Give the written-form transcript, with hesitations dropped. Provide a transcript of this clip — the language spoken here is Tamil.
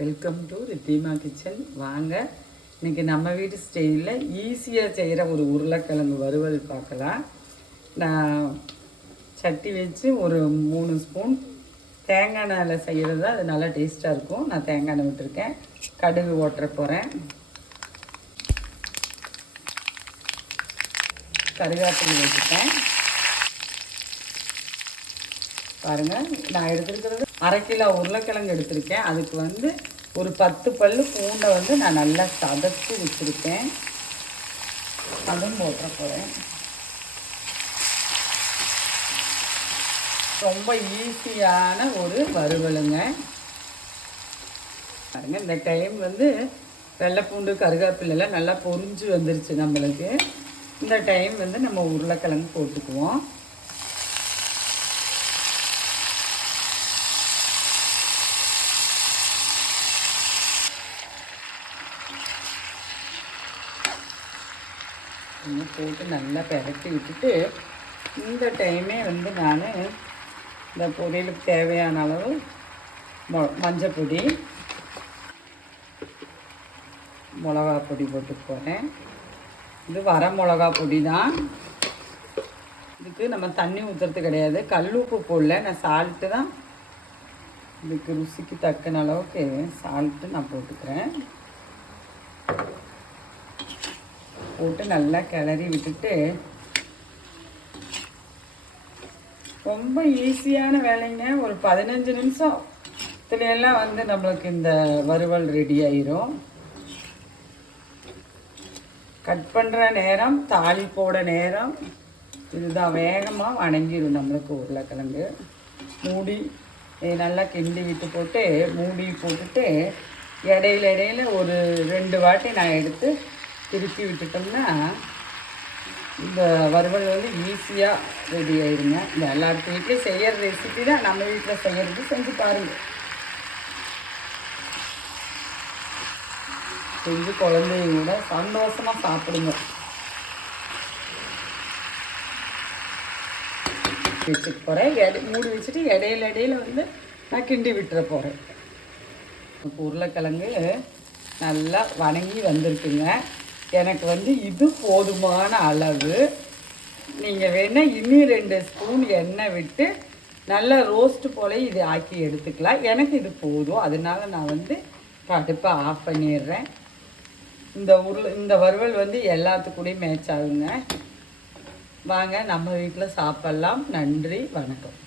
Welcome to Ridhima kitchen. வாங்க, இன்றைக்கி நம்ம வீட்டு ஸ்டைலில் ஈஸியாக செய்கிற ஒரு உருளைக்கிழங்கு வறுவல் பார்க்கலாம். நான் சட்டி வச்சு ஒரு 3 ஸ்பூன் தேங்காய் எண்ணெயில் செய்கிறது அது நல்லா டேஸ்ட்டாக இருக்கும். நான் தேங்காய் எண்ணெய் விட்டுருக்கேன். கடுகு ஓட்டுற போகிறேன். கருவேப்பிலை வச்சுட்டேன். பாருங்கள், நான் எடுத்துருக்கிறது 1/2 கிலோ உருளைக்கிழங்கு எடுத்திருக்கேன். அதுக்கு ஒரு 10 பல்லு பூண்டை நான் நல்லா சதச்சி வச்சுருக்கேன். அதுவும் போட்டுற போகிறேன். ரொம்ப ஈஸியான ஒரு வறுவலுங்க. பாருங்கள், இந்த டைம் வெள்ளைப்பூண்டு கருவேப்பிலெல்லாம் நல்லா பொரிஞ்சு வந்துருச்சு நம்மளுக்கு. இந்த டைம் நம்ம உருளைக்கிழங்கு போட்டுக்குவோம். போட்டு நல்லா பெரட்டி விட்டுட்டு இந்த டைமே நான் இந்த பொரியலுக்கு தேவையான அளவு மஞ்சள் பொடி, மிளகா பொடி போட்டு போகிறேன். இது வர மிளகா பொடி தான். இதுக்கு நம்ம தண்ணி ஊற்றுறது கிடையாது. கல் உப்பு போடல, நான் சால்ட்டு தான். இதுக்கு ருசிக்கு தக்கன அளவுக்கு சால்ட்டு நான் போட்டுக்கிறேன். போட்டு நல்லா கிளறி விட்டுட்டு, ரொம்ப ஈஸியான வேலைங்க. ஒரு 15 நிமிஷத்துலையெல்லாம் நம்மளுக்கு இந்த வறுவல் ரெடி ஆயிரும். கட் பண்ணுற நேரம், தாளிப்போட நேரம் இதுதான். வேகமாக வணங்கிடும் நம்மளுக்கு உருளைக்கிழங்கு. மூடி நல்லா கிண்டி விட்டு போட்டு மூடி போட்டுட்டு இடையில ஒரு 2 வாட்டி நான் எடுத்து திருப்பி விட்டுட்டோம்னா இந்த வறுவல் ஈஸியாக ரெடி ஆயிடுங்க. இந்த எல்லாருக்கும் வீட்லேயும் செய்கிற ரெசிபி தான். நம்ம வீட்டில் செய்கிறது செஞ்சு பாருங்கள். செஞ்சு குழந்தைங்க கூட சந்தோஷமாக சாப்பிடுங்க. வச்சுட்டு போகிறேன். மூடி வச்சுட்டு இடையில நான் கிண்டி விட்டுற போகிறேன். உருளைக்கிழங்கு நல்லா வணங்கி வந்திருக்குங்க. எனக்கு இது போதுமான அளவு. நீங்கள் வேணால் இன்னும் 2 ஸ்பூன் எண்ணெய் விட்டு நல்லா ரோஸ்ட்டு போல் இது ஆக்கி எடுத்துக்கலாம். எனக்கு இது போதும். அதனால நான் அடுப்பை ஆஃப் பண்ணிடுறேன். இந்த வறுவல் எல்லாத்துக்கூடையும் மேட்ச் ஆகுங்க. வாங்க, நம்ம வீட்டில் சாப்பிட்லாம். நன்றி, வணக்கம்.